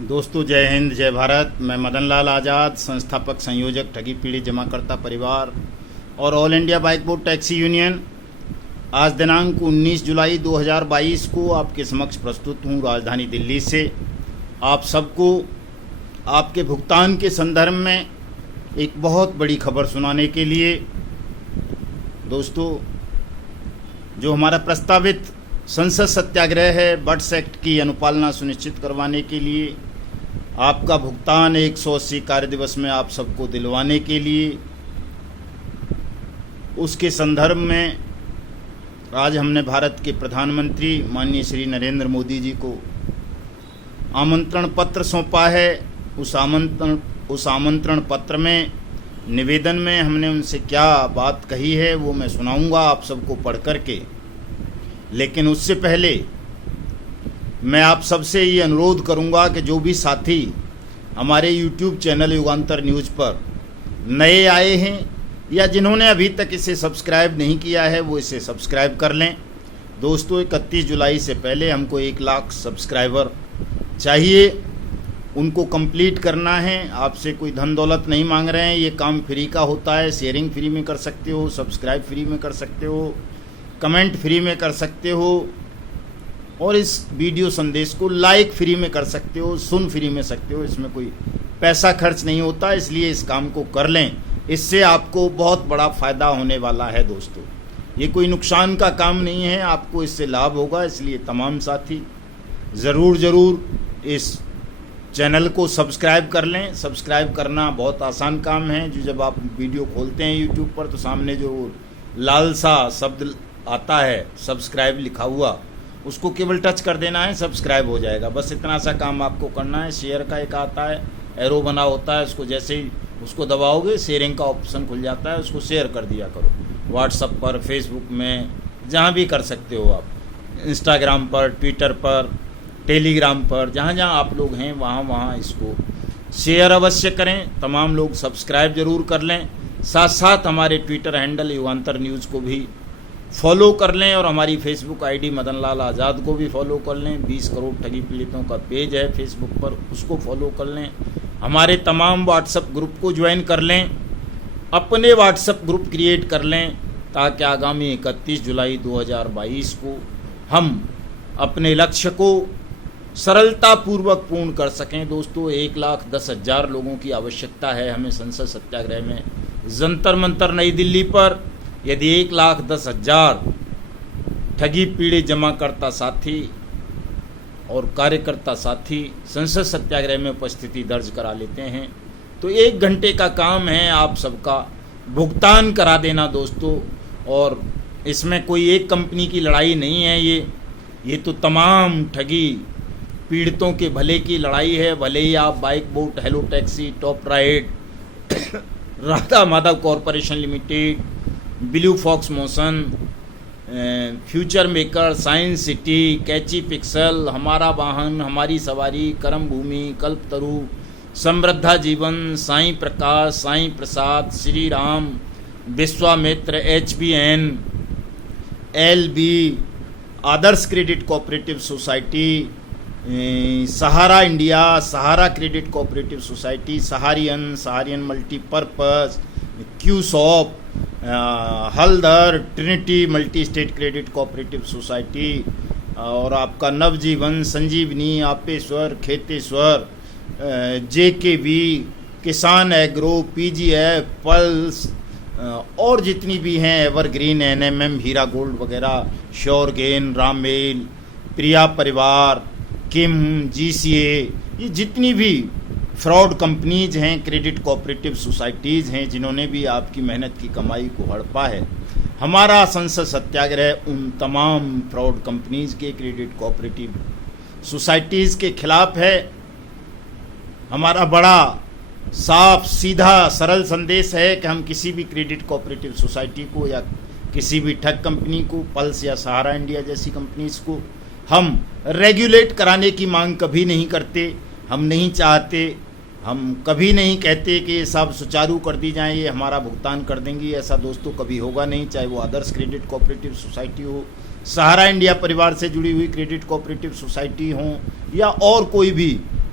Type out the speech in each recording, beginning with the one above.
दोस्तों जय हिंद जय भारत। मैं मदन लाल आज़ाद, संस्थापक संयोजक ठगी पीड़ित जमाकर्ता परिवार और all India bike board taxi union, आज दिनांक 19 जुलाई 2022 को आपके समक्ष प्रस्तुत हूँ राजधानी दिल्ली से। आप सबको आपके भुगतान के संदर्भ में एक बहुत बड़ी खबर सुनाने के लिए दोस्तों, जो हमारा प्रस्तावित संसद सत्याग्रह है, बट्स एक्ट की अनुपालना सुनिश्चित करवाने के लिए, आपका भुगतान 180 कार्य दिवस में आप सबको दिलवाने के लिए, उसके संदर्भ में आज हमने भारत के प्रधानमंत्री माननीय श्री नरेंद्र मोदी जी को आमंत्रण पत्र सौंपा है। उस आमंत्रण पत्र में निवेदन में हमने उनसे क्या बात कही है वो मैं सुनाऊंगा आप सबको पढ़ करके। लेकिन उससे पहले मैं आप सबसे ये अनुरोध करूंगा कि जो भी साथी हमारे YouTube चैनल युगांतर न्यूज़ पर नए आए हैं या जिन्होंने अभी तक इसे सब्सक्राइब नहीं किया है वो इसे सब्सक्राइब कर लें। दोस्तों 31 जुलाई से पहले हमको 1 लाख सब्सक्राइबर चाहिए, उनको कंप्लीट करना है। आपसे कोई धन दौलत नहीं मांग रहे हैं, ये काम फ्री का होता है। शेयरिंग फ्री में कर सकते हो, सब्सक्राइब फ्री में कर सकते हो, कमेंट फ्री में कर सकते हो और इस वीडियो संदेश को लाइक फ्री में कर सकते हो, सुन फ्री में सकते हो। इसमें कोई पैसा खर्च नहीं होता, इसलिए इस काम को कर लें। इससे आपको बहुत बड़ा फ़ायदा होने वाला है दोस्तों, ये कोई नुकसान का काम नहीं है, आपको इससे लाभ होगा। इसलिए तमाम साथी ज़रूर इस चैनल को सब्सक्राइब कर लें। सब्सक्राइब करना बहुत आसान काम है। जो जब आप वीडियो खोलते हैं यूट्यूब पर तो सामने जो लाल सा शब्द आता है सब्सक्राइब लिखा हुआ, उसको केवल टच कर देना है, सब्सक्राइब हो जाएगा। बस इतना सा काम आपको करना है। शेयर का एक आता है, एरो बना होता है, उसको जैसे ही उसको दबाओगे शेयरिंग का ऑप्शन खुल जाता है, उसको शेयर कर दिया करो। व्हाट्सएप पर, फेसबुक में, जहाँ भी कर सकते हो आप, इंस्टाग्राम पर, ट्विटर पर, टेलीग्राम पर, जहाँ जहाँ आप लोग हैं वहाँ इसको शेयर अवश्य करें। तमाम लोग सब्सक्राइब ज़रूर कर लें। साथ साथ हमारे ट्विटर हैंडल युगांतर न्यूज़ को भी फॉलो कर लें और हमारी फेसबुक आईडी मदन लाल आज़ाद को भी फॉलो कर लें। 20 करोड़ ठगी पीड़ितों का पेज है फेसबुक पर, उसको फॉलो कर लें। हमारे तमाम व्हाट्सएप ग्रुप को ज्वाइन कर लें, अपने व्हाट्सएप ग्रुप क्रिएट कर लें, ताकि आगामी 31 जुलाई 2022 को हम अपने लक्ष्य को सरलतापूर्वक पूर्ण कर सकें। दोस्तों 1,10,000 लोगों की आवश्यकता है हमें संसद सत्याग्रह में। जंतर मंतर नई दिल्ली पर यदि 1,10,000 ठगी पीड़ित जमाकर्ता साथी और कार्यकर्ता साथी संसद सत्याग्रह में उपस्थिति दर्ज करा लेते हैं तो 1 घंटे का काम है आप सबका भुगतान करा देना दोस्तों। और इसमें कोई एक कंपनी की लड़ाई नहीं है, ये तो तमाम ठगी पीड़ितों के भले की लड़ाई है। भले ही आप bike bot, hello taxi, top ride, Radha Madhav corporation limited, blue fox motion, future maker, science city, catchy pixel, Hamara Vahan, Hamari Sawari, Karm Bhoomi, Kalpataru, Samriddha Jeevan, Sai Prakash, Sai Prasad, Shri Ram, Vishwamitra, HBN, LB, Adarsh credit cooperative society, Sahara India, Sahara credit cooperative society, Saharayan multipurpose, क्यूसॉप, Haldar, trinity multi state credit cooperative society और आपका Navjeevan, Sanjeevani, Apeshwar, Kheteshwar, JKB, Kisan agro, PGF, pulse और जितनी भी हैं, evergreen, NMM, हीरा gold वगैरह, sure gain, रामेल, प्रिया परिवार, किम, GCA, ये जितनी भी फ्रॉड कंपनीज हैं, क्रेडिट कोऑपरेटिव सोसाइटीज़ हैं जिन्होंने भी आपकी मेहनत की कमाई को हड़पा है, हमारा संसद सत्याग्रह उन तमाम फ्रॉड कंपनीज के, क्रेडिट कोऑपरेटिव सोसाइटीज़ के खिलाफ है। हमारा बड़ा साफ सीधा सरल संदेश है कि हम किसी भी क्रेडिट कोऑपरेटिव सोसाइटी को या किसी भी ठग कंपनी को, पल्स या सहारा इंडिया जैसी कंपनीज को हम रेगुलेट कराने की मांग कभी नहीं करते। हम नहीं चाहते, हम कभी नहीं कहते कि ये सब सुचारू कर दी जाए, ये हमारा भुगतान कर देंगी। ऐसा दोस्तों कभी होगा नहीं, चाहे वो आदर्श क्रेडिट कोऑपरेटिव सोसाइटी हो, सहारा इंडिया परिवार से जुड़ी हुई क्रेडिट कोऑपरेटिव सोसाइटी हो या और कोई भी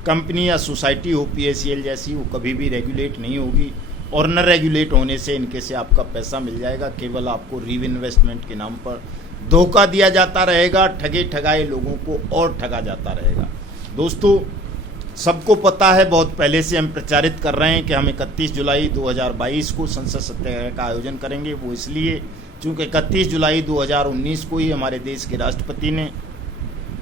कंपनी या सोसाइटी हो PACL जैसी, वो कभी भी रेगुलेट नहीं होगी और न रेगुलेट होने से इनके से आपका पैसा मिल जाएगा। केवल आपको रीइन्वेस्टमेंट के नाम पर धोखा दिया जाता रहेगा, ठगे ठगाए लोगों को और ठगा जाता रहेगा। दोस्तों, सबको पता है, बहुत पहले से हम प्रचारित कर रहे हैं कि हम 31 जुलाई 2022 को संसद सत्याग्रह का आयोजन करेंगे। वो इसलिए चूँकि 31 जुलाई 2019 को ही हमारे देश के राष्ट्रपति ने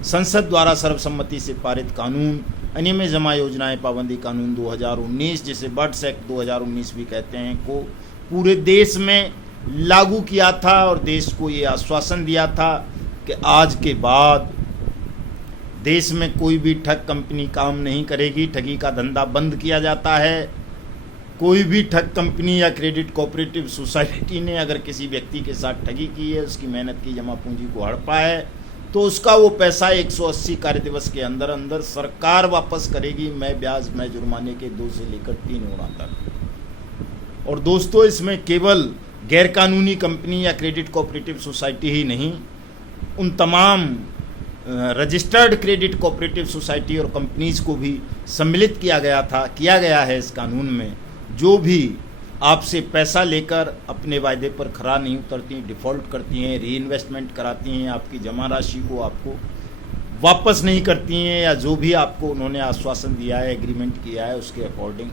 संसद द्वारा सर्वसम्मति से पारित कानून अनियमित जमा योजनाएं पाबंदी कानून 2019, जिसे बर्ड्स एक्ट 2019 भी कहते हैं, को पूरे देश में लागू किया था और देश को ये आश्वासन दिया था कि आज के बाद देश में कोई भी ठग कंपनी काम नहीं करेगी, ठगी का धंधा बंद किया जाता है। कोई भी ठग कंपनी या क्रेडिट कोऑपरेटिव सोसाइटी ने अगर किसी व्यक्ति के साथ ठगी की है, उसकी मेहनत की जमा पूंजी को हड़पा है, तो उसका वो पैसा 180 कार्य दिवस के अंदर अंदर सरकार वापस करेगी, मैं ब्याज मैं जुर्माने के 2 से लेकर 3 गुना तक। और दोस्तों, इसमें केवल गैरकानूनी कंपनी या क्रेडिट कोऑपरेटिव सोसाइटी ही नहीं, उन तमाम रजिस्टर्ड क्रेडिट कोऑपरेटिव सोसाइटी और कंपनीज को भी सम्मिलित किया गया है इस कानून में, जो भी आपसे पैसा लेकर अपने वायदे पर खरा नहीं उतरती, डिफ़ॉल्ट करती हैं, रीइन्वेस्टमेंट कराती हैं, आपकी जमा राशि को आपको वापस नहीं करती हैं, या जो भी आपको उन्होंने आश्वासन दिया है, एग्रीमेंट किया है, उसके अकॉर्डिंग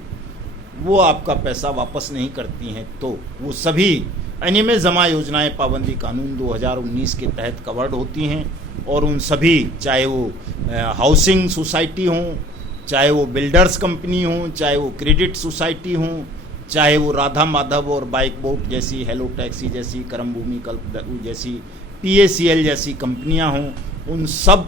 वो आपका पैसा वापस नहीं करती हैं, तो वो सभी अनियमित जमा योजनाएं पाबंदी कानून 2019 के तहत कवर्ड होती हैं। और उन सभी, चाहे वो हाउसिंग सोसाइटी हों, चाहे वो बिल्डर्स कंपनी हों, चाहे वो क्रेडिट सोसाइटी हों, चाहे वो राधा माधव और बाइक बोट जैसी, हेलो टैक्सी जैसी, करम भूमि कल्प जैसी, PACL जैसी कंपनियां हों, उन सब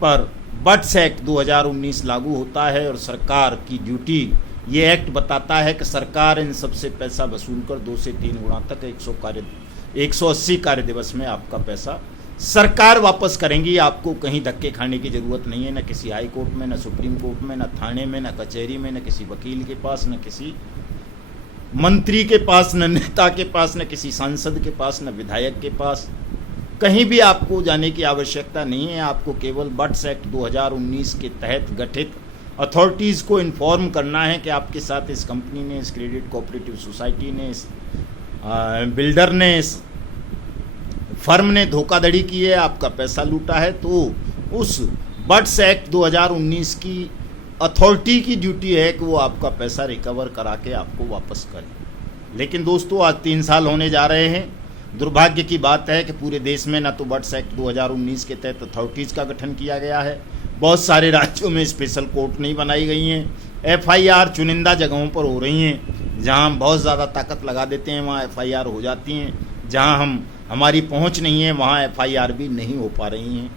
पर बर्ड्स एक्ट 2019 लागू होता है। और सरकार की ड्यूटी, ये एक्ट बताता है कि सरकार इन सबसे पैसा वसूल कर 2 से 3 गुना तक 180 कार्य दिवस में आपका पैसा सरकार वापस करेंगी। आपको कहीं धक्के खाने की ज़रूरत नहीं है, न किसी हाई कोर्ट में, न सुप्रीम कोर्ट में, न थाने में, न कचहरी में, न किसी वकील के पास, न किसी मंत्री के पास, न नेता के पास, न किसी सांसद के पास, न विधायक के पास। कहीं भी आपको जाने की आवश्यकता नहीं है। आपको केवल बर्ड्स एक्ट 2019 के तहत गठित अथॉरिटीज़ को इन्फॉर्म करना है कि आपके साथ इस कंपनी ने, इस क्रेडिट कोऑपरेटिव सोसाइटी ने, इस बिल्डर ने, इस फर्म ने धोखाधड़ी की है, आपका पैसा लूटा है, तो उस बर्ड्स एक्ट 2019 की अथॉरिटी की ड्यूटी है कि वो आपका पैसा रिकवर करा के आपको वापस करे। लेकिन दोस्तों, आज 3 साल होने जा रहे हैं। दुर्भाग्य की बात है कि पूरे देश में न तो बर्ड्स एक्ट 2019 के तहत अथॉरिटीज़ का गठन किया गया है, बहुत सारे राज्यों में स्पेशल कोर्ट नहीं बनाई गई हैं, FIR चुनिंदा जगहों पर हो रही हैं, जहां हम बहुत ज़्यादा ताकत लगा देते हैं वहां FIR हो जाती हैं, जहां हमारी पहुंच नहीं है वहां FIR भी नहीं हो पा रही हैं।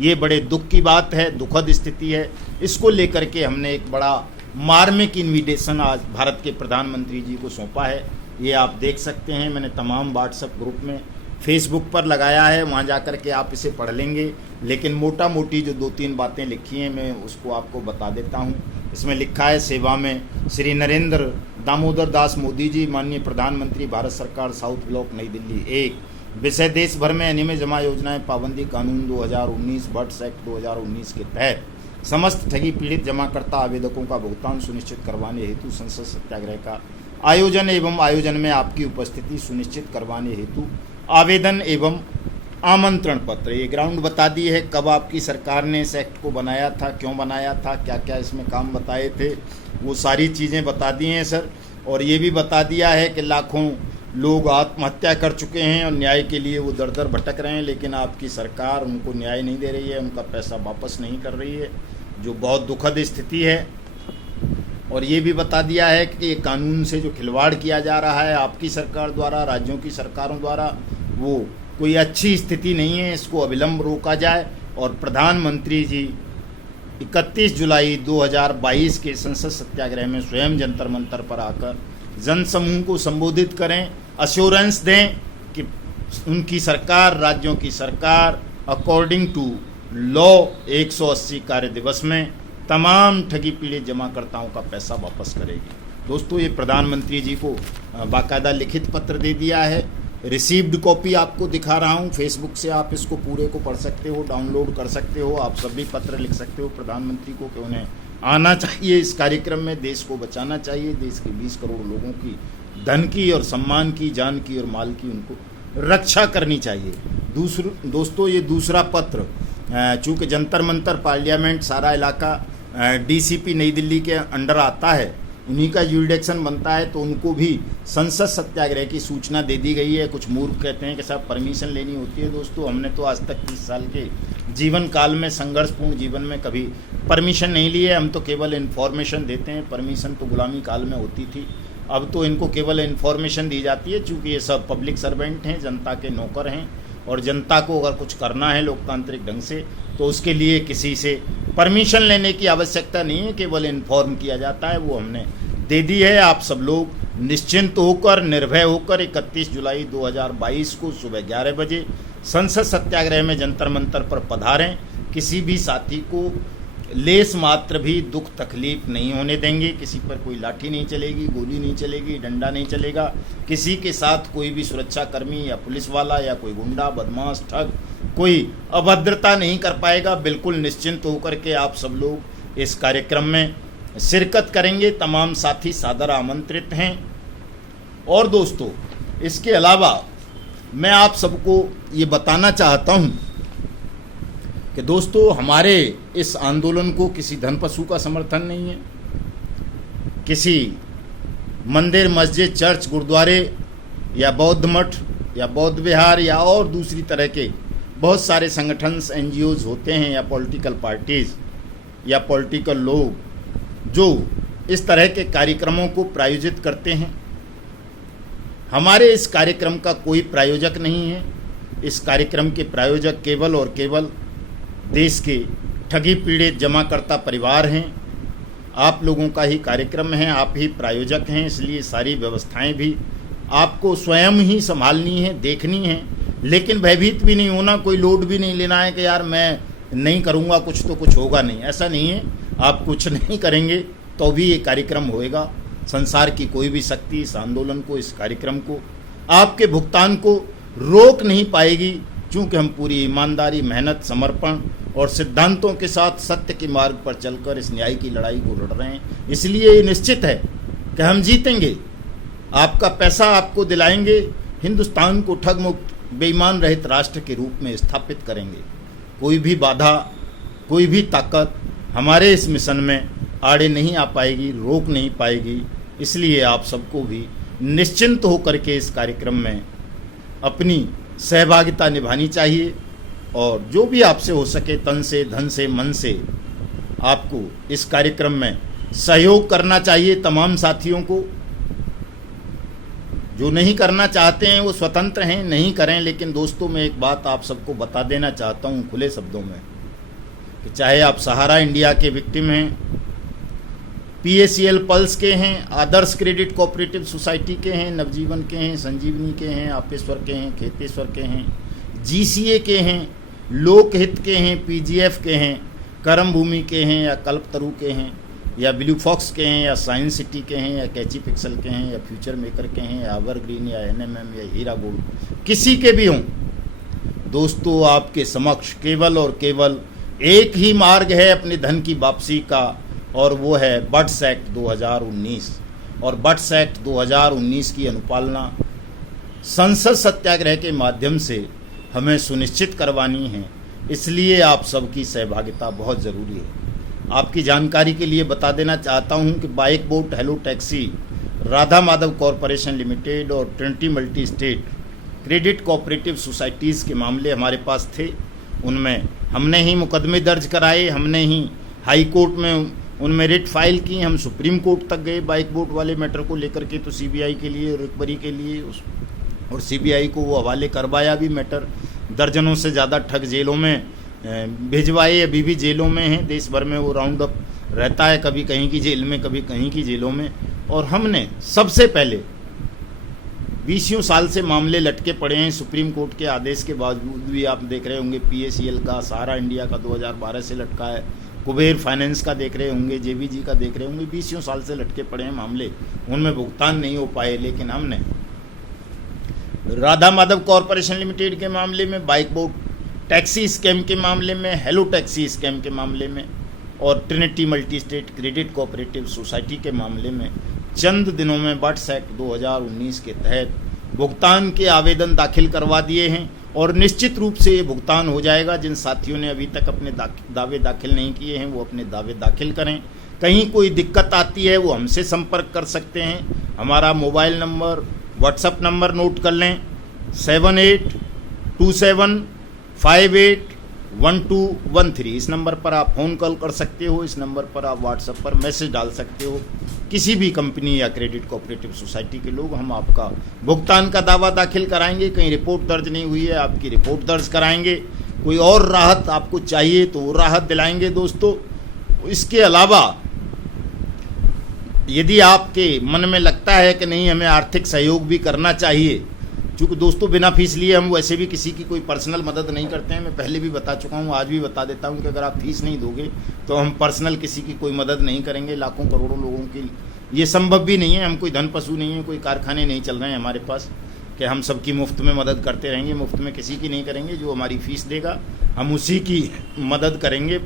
ये बड़े दुख की बात है, दुखद स्थिति है। इसको लेकर के हमने एक बड़ा मार्मिक इन्विटेशन आज भारत के प्रधानमंत्री जी को सौंपा है। ये आप देख सकते हैं, मैंने तमाम व्हाट्सएप ग्रुप में, फेसबुक पर लगाया है, वहाँ जाकर के आप इसे पढ़ लेंगे। लेकिन मोटा मोटी जो 2-3 बातें लिखी हैं, मैं उसको आपको बता देता हूँ। इसमें लिखा है, सेवा में श्री नरेंद्र दामोदर दास मोदी जी, माननीय प्रधानमंत्री, भारत सरकार, साउथ ब्लॉक, नई दिल्ली। 1, विषय देश भर में अनियमित जमा योजनाएं पाबंदी कानून 2019 बर्ड्स एक्ट 2019 के तहत समस्त ठगी पीड़ित जमाकर्ता आवेदकों का भुगतान सुनिश्चित करवाने हेतु संसद सत्याग्रह का आयोजन एवं आयोजन में आपकी उपस्थिति सुनिश्चित करवाने हेतु आवेदन एवं आमंत्रण पत्र। ये ग्राउंड बता दी है, कब आपकी सरकार ने इस एक्ट को बनाया था, क्यों बनाया था, क्या क्या इसमें काम बताए थे, वो सारी चीज़ें बता दी हैं सर। और ये भी बता दिया है कि लाखों लोग आत्महत्या कर चुके हैं और न्याय के लिए वो दर दर भटक रहे हैं, लेकिन आपकी सरकार उनको न्याय नहीं दे रही है, उनका पैसा वापस नहीं कर रही है, जो बहुत दुखद स्थिति है। और ये भी बता दिया है कि ये कानून से जो खिलवाड़ किया जा रहा है आपकी सरकार द्वारा, राज्यों की सरकारों द्वारा, वो कोई अच्छी स्थिति नहीं है, इसको अविलंब रोका जाए। और प्रधानमंत्री जी 31 जुलाई 2022 के संसद सत्याग्रह में स्वयं जंतर मंतर पर आकर जनसमूह को संबोधित करें, अश्योरेंस दें कि उनकी सरकार, राज्यों की सरकार अकॉर्डिंग टू लॉ 180 कार्य दिवस में तमाम ठगी पीड़ित जमाकर्ताओं का पैसा वापस करेगी। दोस्तों, ये प्रधानमंत्री जी को बाकायदा लिखित पत्र दे दिया है रिसीव्ड कॉपी आपको दिखा रहा हूँ। फेसबुक से आप इसको पूरे को पढ़ सकते हो, डाउनलोड कर सकते हो। आप सभी पत्र लिख सकते हो प्रधानमंत्री को कि उन्हें आना चाहिए इस कार्यक्रम में, देश को बचाना चाहिए, देश के 20 करोड़ लोगों की धन की और सम्मान की, जान की और माल की उनको रक्षा करनी चाहिए। दोस्तों ये दूसरा पत्र, चूँकि जंतर मंतर पार्लियामेंट सारा इलाका डीसीपी नई दिल्ली के अंडर आता है, उन्हीं का जुरिडिक्शन बनता है, तो उनको भी संसद सत्याग्रह की सूचना दे दी गई है। कुछ मूर्ख कहते हैं कि साहब परमिशन लेनी होती है। दोस्तों हमने तो आज तक 30 साल के जीवन काल में, संघर्षपूर्ण जीवन में कभी परमिशन नहीं ली है। हम तो केवल इन्फॉर्मेशन देते हैं। परमिशन तो गुलामी काल में होती थी, अब तो इनको केवल इन्फॉर्मेशन दी जाती है। चूँकि ये सब पब्लिक सर्वेंट हैं, जनता के नौकर हैं, और जनता को अगर कुछ करना है लोकतांत्रिक ढंग से तो उसके लिए किसी से परमिशन लेने की आवश्यकता नहीं है, केवल इन्फॉर्म किया जाता है। वो हमने दे दी है। आप सब लोग निश्चिंत होकर, निर्भय होकर 31 जुलाई 2022 को सुबह 11 बजे संसद सत्याग्रह में जंतर मंतर पर पधारें। किसी भी साथी को लेस मात्र भी दुख तकलीफ नहीं होने देंगे। किसी पर कोई लाठी नहीं चलेगी, गोली नहीं चलेगी, डंडा नहीं चलेगा। किसी के साथ कोई भी सुरक्षाकर्मी या पुलिस वाला या कोई गुंडा, बदमाश, ठग कोई अभद्रता नहीं कर पाएगा। बिल्कुल निश्चिंत होकर के आप सब लोग इस कार्यक्रम में शिरकत करेंगे। तमाम साथी सादर आमंत्रित हैं। और दोस्तों इसके अलावा मैं आप सबको ये बताना चाहता हूँ कि दोस्तों हमारे इस आंदोलन को किसी धन पशु का समर्थन नहीं है। किसी मंदिर, मस्जिद, चर्च, गुरुद्वारे या बौद्ध मठ या बौद्ध विहार या और दूसरी तरह के बहुत सारे संगठन, एनजीओज होते हैं, या पॉलिटिकल पार्टीज़ या पॉलिटिकल लोग जो इस तरह के कार्यक्रमों को प्रायोजित करते हैं। हमारे इस कार्यक्रम का कोई प्रायोजक नहीं है। इस कार्यक्रम के प्रायोजक केवल और केवल देश के ठगी पीड़ित जमाकर्ता परिवार हैं। आप लोगों का ही कार्यक्रम है, आप ही प्रायोजक हैं, इसलिए सारी व्यवस्थाएं भी आपको स्वयं ही संभालनी है, देखनी है। लेकिन भयभीत भी नहीं होना, कोई लोड भी नहीं लेना है कि यार मैं नहीं करूँगा कुछ तो कुछ होगा नहीं, ऐसा नहीं है। आप कुछ नहीं करेंगे तो भी ये कार्यक्रम होएगा। संसार की कोई भी शक्ति इस आंदोलन को, इस कार्यक्रम को, आपके भुगतान को रोक नहीं पाएगी, क्योंकि हम पूरी ईमानदारी, मेहनत, समर्पण और सिद्धांतों के साथ सत्य के मार्ग पर चलकर इस न्याय की लड़ाई को लड़ रहे हैं। इसलिए ये निश्चित है कि हम जीतेंगे। आपका पैसा आपको दिलाएंगे, हिंदुस्तान को ठग मुक्त, बेईमान रहित राष्ट्र के रूप में स्थापित करेंगे। कोई भी बाधा, कोई भी ताकत हमारे इस मिशन में आड़े नहीं आ पाएगी, रोक नहीं पाएगी। इसलिए आप सबको भी निश्चिंत होकर के इस कार्यक्रम में अपनी सहभागिता निभानी चाहिए, और जो भी आपसे हो सके तन से, धन से, मन से आपको इस कार्यक्रम में सहयोग करना चाहिए। तमाम साथियों को, जो नहीं करना चाहते हैं वो स्वतंत्र हैं, नहीं करें। लेकिन दोस्तों मैं एक बात आप सबको बता देना चाहता हूँ खुले शब्दों में, कि चाहे आप सहारा इंडिया के विक्टिम हैं, PACL पल्स के हैं, आदर्श क्रेडिट कोऑपरेटिव सोसाइटी के हैं, नवजीवन के हैं, संजीवनी के हैं, आपेश्वर के हैं, खेतेश्वर के हैं, GCA के हैं, लोकहित के हैं, PGF के हैं, कर्म भूमि के हैं, या कल्पतरु के हैं, या ब्लू फॉक्स के हैं, या साइंस सिटी के हैं, या कैची पिक्सल के हैं, या फ्यूचर मेकर के हैं, या एवरग्रीन, या NMM, या हीरा गोल्ड, किसी के भी हों। दोस्तों आपके समक्ष केवल और केवल एक ही मार्ग है अपने धन की वापसी का, और वो है बट्स एक्ट 2019। और बट्स एक्ट 2019 की अनुपालना संसद सत्याग्रह के माध्यम से हमें सुनिश्चित करवानी है। इसलिए आप सबकी सहभागिता बहुत ज़रूरी है। आपकी जानकारी के लिए बता देना चाहता हूं कि bike bot, hello taxi, Radha Madhav corporation limited और trinity multi state credit cooperative societies के मामले हमारे पास थे। उनमें हमने ही मुकदमे दर्ज कराए, हमने ही हाई कोर्ट में उनमें रिट फाइल की, हम सुप्रीम कोर्ट तक गए बाइक बोट वाले मैटर को लेकर के, तो CBI के लिए, रिकवरी के लिए और CBI को वो हवाले करवाया भी मैटर। दर्जनों से ज़्यादा ठग जेलों में भिजवाए, अभी भी जेलों में हैं। देश भर में वो राउंड अप रहता है, कभी कहीं की जेल में, कभी कहीं की जेलों में। और हमने सबसे पहले 20 साल से मामले लटके पड़े हैं सुप्रीम कोर्ट के आदेश के बावजूद भी। आप देख रहे होंगे PACL का, सहारा इंडिया का 2012 से लटका है, कुबेर फाइनेंस का देख रहे होंगे, JBG का देख रहे होंगे। 20 साल से लटके पड़े हैं मामले, उनमें भुगतान नहीं हो पाए। लेकिन हमने राधा माधव कॉरपोरेशन लिमिटेड के मामले में, बाइक बोट टैक्सी स्कैम के मामले में, हेलो टैक्सी स्कैम के मामले में और trinity multi state credit cooperative society के मामले में चंद दिनों में बट्स एक्ट 2019 के तहत भुगतान के आवेदन दाखिल करवा दिए हैं और निश्चित रूप से ये भुगतान हो जाएगा। जिन साथियों ने अभी तक अपने दावे दाखिल नहीं किए हैं वो अपने दावे दाखिल करें। कहीं कोई दिक्कत आती है वो हमसे संपर्क कर सकते हैं। हमारा mobile number, WhatsApp number note कर लें 7827581213। इस नंबर पर आप फ़ोन कॉल कर सकते हो, इस नंबर पर आप व्हाट्सएप पर मैसेज डाल सकते हो। किसी भी कंपनी या क्रेडिट कोऑपरेटिव सोसाइटी के लोग हम आपका भुगतान का दावा दाखिल कराएंगे। कहीं रिपोर्ट दर्ज नहीं हुई है आपकी रिपोर्ट दर्ज कराएंगे। कोई और राहत आपको चाहिए तो वो राहत दिलाएंगे दोस्तों। इसके अलावा यदि आपके मन में लगता है कि नहीं हमें आर्थिक सहयोग भी करना चाहिए, क्योंकि दोस्तों बिना फीस लिए हम वैसे भी किसी की कोई पर्सनल मदद नहीं करते हैं। मैं पहले भी बता चुका हूँ, आज भी बता देता हूँ कि अगर आप फीस नहीं दोगे तो हम पर्सनल किसी की कोई मदद नहीं करेंगे। लाखों करोड़ों लोगों की ये संभव भी नहीं है। हम कोई धन पशु नहीं है, कोई कारखाने नहीं चल रहे हैं हमारे पास कि हम सबकी मुफ्त में मदद करते रहेंगे। मुफ्त में किसी की नहीं करेंगे। जो हमारी फीस देगा हम उसी की मदद करेंगे।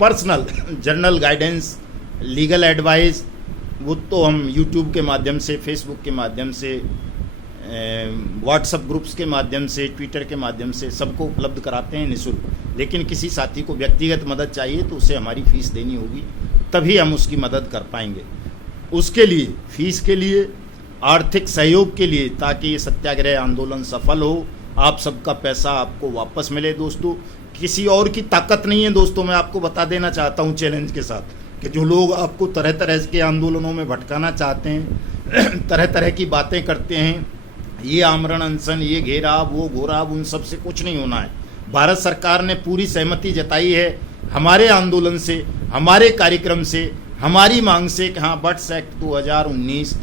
Personal journal guidance, legal advice वो तो हम यूट्यूब के माध्यम से, फेसबुक के माध्यम से, व्हाट्सएप ग्रुप्स के माध्यम से, ट्विटर के माध्यम से सबको उपलब्ध कराते हैं निःशुल्क। लेकिन किसी साथी को व्यक्तिगत मदद चाहिए तो उसे हमारी फीस देनी होगी, तभी हम उसकी मदद कर पाएंगे। उसके लिए, फीस के लिए, आर्थिक सहयोग के लिए, ताकि ये सत्याग्रह आंदोलन सफल हो, आप सबका पैसा आपको वापस मिले। दोस्तों किसी और की ताकत नहीं है। दोस्तों मैं आपको बता देना चाहता हूँ चैलेंज के साथ कि जो लोग आपको तरह तरह के आंदोलनों में भटकाना चाहते हैं, तरह तरह की बातें करते हैं, ये आमरण अनशन, ये घेराव, वो घोराव, उन सब से कुछ नहीं होना है। भारत सरकार ने पूरी सहमति जताई है हमारे आंदोलन से, हमारे कार्यक्रम से, हमारी मांग से कि हाँ बट्स एक्ट 2019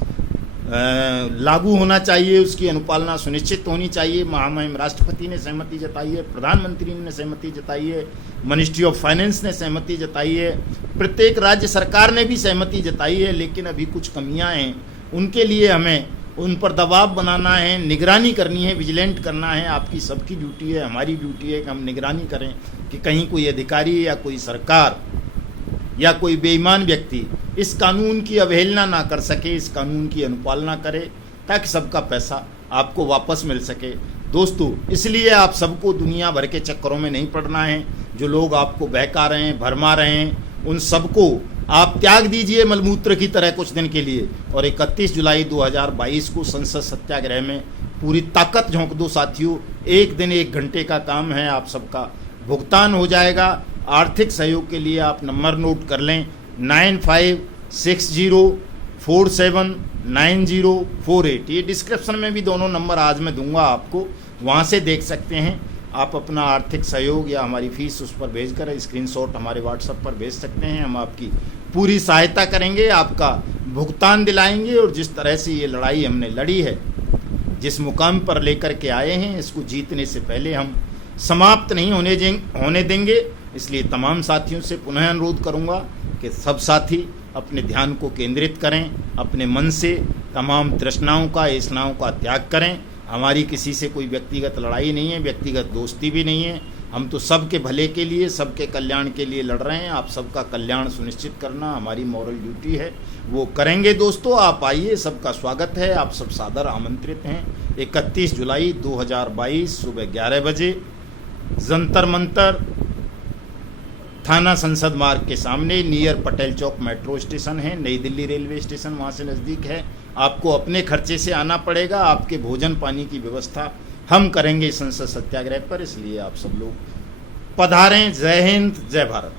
लागू होना चाहिए, उसकी अनुपालना सुनिश्चित होनी चाहिए। महामहिम राष्ट्रपति ने सहमति जताई है, प्रधानमंत्री ने सहमति जताई है, मिनिस्ट्री ऑफ फाइनेंस ने सहमति जताई है, प्रत्येक राज्य सरकार ने भी सहमति जताई है। लेकिन अभी कुछ कमियां हैं, उनके लिए हमें उन पर दबाव बनाना है, निगरानी करनी है, विजिलेंट करना है। आपकी सबकी ड्यूटी है, हमारी ड्यूटी है कि हम निगरानी करें कि कहीं कोई अधिकारी या कोई सरकार या कोई बेईमान व्यक्ति इस कानून की अवहेलना ना कर सके, इस कानून की अनुपालना करे, ताकि सबका पैसा आपको वापस मिल सके। दोस्तों इसलिए आप सबको दुनिया भर के चक्करों में नहीं पड़ना है। जो लोग आपको बहका रहे हैं, भरमा रहे हैं, उन सबको आप त्याग दीजिए मलमूत्र की तरह कुछ दिन के लिए और 31 जुलाई 2022 को संसद सत्याग्रह में पूरी ताकत झोंक दो साथियों। एक दिन 1 घंटे का काम है, आप सबका भुगतान हो जाएगा। आर्थिक सहयोग के लिए आप नंबर नोट कर लें 9560479048। ये डिस्क्रिप्शन में भी दोनों नंबर आज मैं दूंगा आपको, वहाँ से देख सकते हैं। आप अपना आर्थिक सहयोग या हमारी फीस उस पर भेजकर स्क्रीनशॉट हमारे व्हाट्सएप पर भेज सकते हैं। हम आपकी पूरी सहायता करेंगे, आपका भुगतान दिलाएंगे और जिस तरह से ये लड़ाई हमने लड़ी है, जिस मुकाम पर लेकर के आए हैं, इसको जीतने से पहले हम समाप्त नहीं होने देंगे। इसलिए तमाम साथियों से पुनः अनुरोध करूंगा कि सब साथी अपने ध्यान को केंद्रित करें, अपने मन से तमाम तृष्णाओं का, ऐसनाओं का त्याग करें। हमारी किसी से कोई व्यक्तिगत लड़ाई नहीं है, व्यक्तिगत दोस्ती भी नहीं है। हम तो सबके भले के लिए, सबके कल्याण के लिए लड़ रहे हैं। आप सबका कल्याण सुनिश्चित करना हमारी मॉरल ड्यूटी है, वो करेंगे। दोस्तों आप आइए, सबका स्वागत है, आप सब सादर आमंत्रित हैं। 31 जुलाई 2022 सुबह 11 बजे जंतर मंतर थाना संसद मार्ग के सामने नियर पटेल चौक मेट्रो स्टेशन है, नई दिल्ली रेलवे स्टेशन वहाँ से नज़दीक है। आपको अपने खर्चे से आना पड़ेगा। आपके भोजन पानी की व्यवस्था हम करेंगे संसद सत्याग्रह पर, इसलिए आप सब लोग पधारें। जय हिंद, जय भारत।